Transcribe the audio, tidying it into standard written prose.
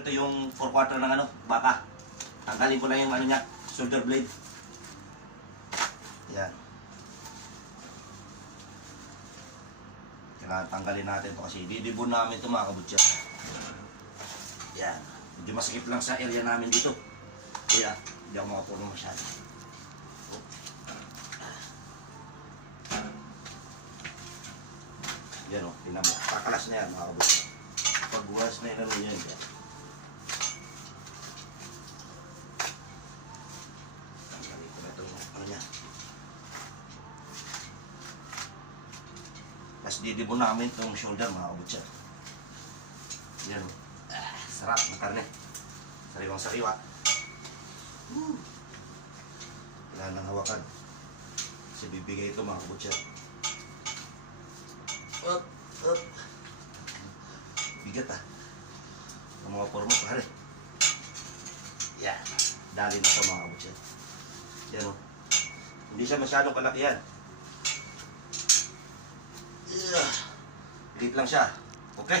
ito yung 4/4 ng ano, baka. Tanggalin ko lang yung ano niya, shoulder blade. Yan. Kailangan tanggalin natin ito kasi didibon namin ito mga kabutya. Yan. Medyo masakit lang sa area namin dito. Kaya, hindi ako makapulong masyado. Yan o, tinan mo. Kakalas na yan mga kabutya. Pag walas na yan, ano yan. Tanggalin ko na ito yung ano niya. Tapos didibon namin itong shoulder mga kabutya. Yan o. Sarap ng karne. Sariwang sariwa. Wala nang hawakan. Kasi bibigay ito mga kabutya. Up. Bigat ah. Ang mga forma pare. Yan. Dali na ito mga kabutya. Yan o. Hindi siya masyadong kalakihan. Liit lang siya. Okay.